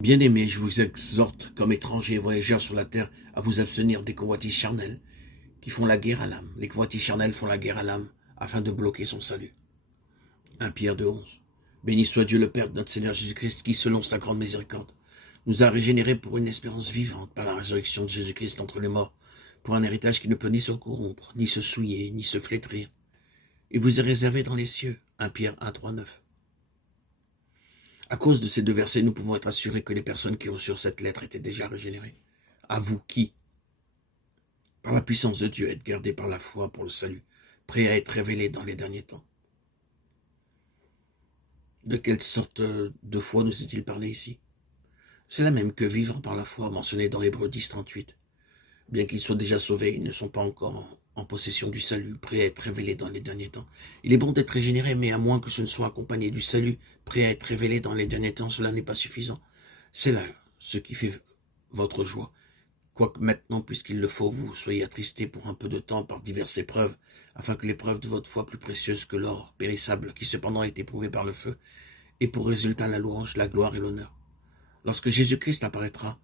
Bien-aimés, je vous exhorte, comme étrangers et voyageurs sur la terre, à vous abstenir des convoitises charnelles qui font la guerre à l'âme. Les convoitises charnelles font la guerre à l'âme afin de bloquer son salut. 1 Pierre 2,11. Béni soit Dieu le Père de notre Seigneur Jésus-Christ, qui, selon sa grande miséricorde, nous a régénérés pour une espérance vivante par la résurrection de Jésus-Christ d'entre les morts, pour un héritage qui ne peut ni se corrompre, ni se souiller, ni se flétrir. Et vous est réservé dans les cieux. 1 Pierre 1, 3, 9. À cause de ces deux versets, nous pouvons être assurés que les personnes qui reçurent cette lettre étaient déjà régénérées. À vous qui, par la puissance de Dieu, êtes gardés par la foi pour le salut, prêts à être révélés dans les derniers temps. De quelle sorte de foi nous est-il parlé ici? C'est la même que vivre par la foi mentionnée dans Hébreux 10, 38. Bien qu'ils soient déjà sauvés, ils ne sont pas encore en possession du salut, prêts à être révélés dans les derniers temps. Il est bon d'être régénéré, mais à moins que ce ne soit accompagné du salut, prêt à être révélé dans les derniers temps, cela n'est pas suffisant. C'est là ce qui fait votre joie. Quoique maintenant, puisqu'il le faut, vous soyez attristés pour un peu de temps par diverses épreuves, afin que l'épreuve de votre foi, plus précieuse que l'or périssable, qui cependant a été éprouvé par le feu, ait pour résultat la louange, la gloire et l'honneur. Lorsque Jésus-Christ apparaîtra,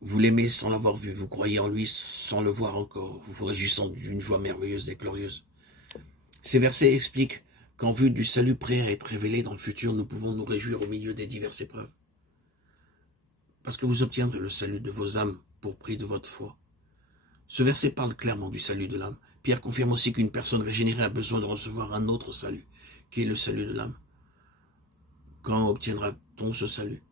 vous l'aimez sans l'avoir vu, vous croyez en lui sans le voir encore, vous vous réjouissant d'une joie merveilleuse et glorieuse. Ces versets expliquent qu'en vue du salut prêt à être révélé dans le futur, nous pouvons nous réjouir au milieu des diverses épreuves. Parce que vous obtiendrez le salut de vos âmes pour prix de votre foi. Ce verset parle clairement du salut de l'âme. Pierre confirme aussi qu'une personne régénérée a besoin de recevoir un autre salut, qui est le salut de l'âme. Quand obtiendra-t-on ce salut?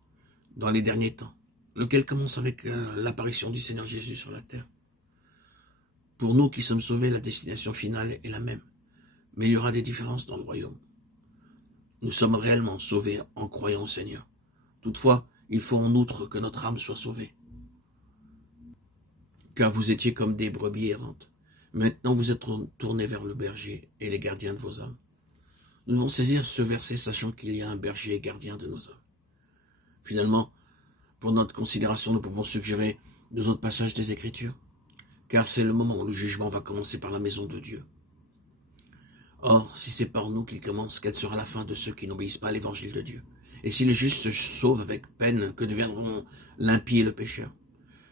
Dans les derniers temps, lequel commence avec l'apparition du Seigneur Jésus sur la terre. Pour nous qui sommes sauvés, la destination finale est la même, mais il y aura des différences dans le royaume. Nous sommes réellement sauvés en croyant au Seigneur. Toutefois, il faut en outre que notre âme soit sauvée. Car vous étiez comme des brebis errantes. Maintenant vous êtes tournés vers le berger et les gardiens de vos âmes. Nous devons saisir ce verset sachant qu'il y a un berger et gardien de nos âmes. Finalement, pour notre considération, nous pouvons suggérer deux autres passages des Écritures, car c'est le moment où le jugement va commencer par la maison de Dieu. Or, si c'est par nous qu'il commence, quelle sera la fin de ceux qui n'obéissent pas à l'évangile de Dieu? Et si le juste se sauve avec peine, que deviendront l'impie et le pécheur?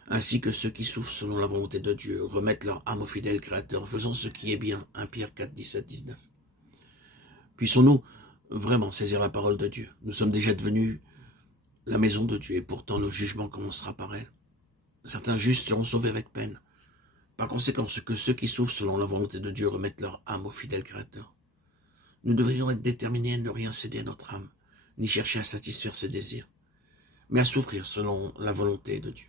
Ainsi que ceux qui souffrent selon la volonté de Dieu remettent leur âme au fidèle Créateur en faisant ce qui est bien. 1 Pierre 4, 17, 19. Puissons-nous vraiment saisir la parole de Dieu? Nous sommes déjà devenus la maison de Dieu et pourtant le jugement commencera par elle. Certains justes seront sauvés avec peine. Par conséquent, que ceux qui souffrent selon la volonté de Dieu remettent leur âme au fidèle Créateur. Nous devrions être déterminés à ne rien céder à notre âme, ni chercher à satisfaire ses désirs, mais à souffrir selon la volonté de Dieu.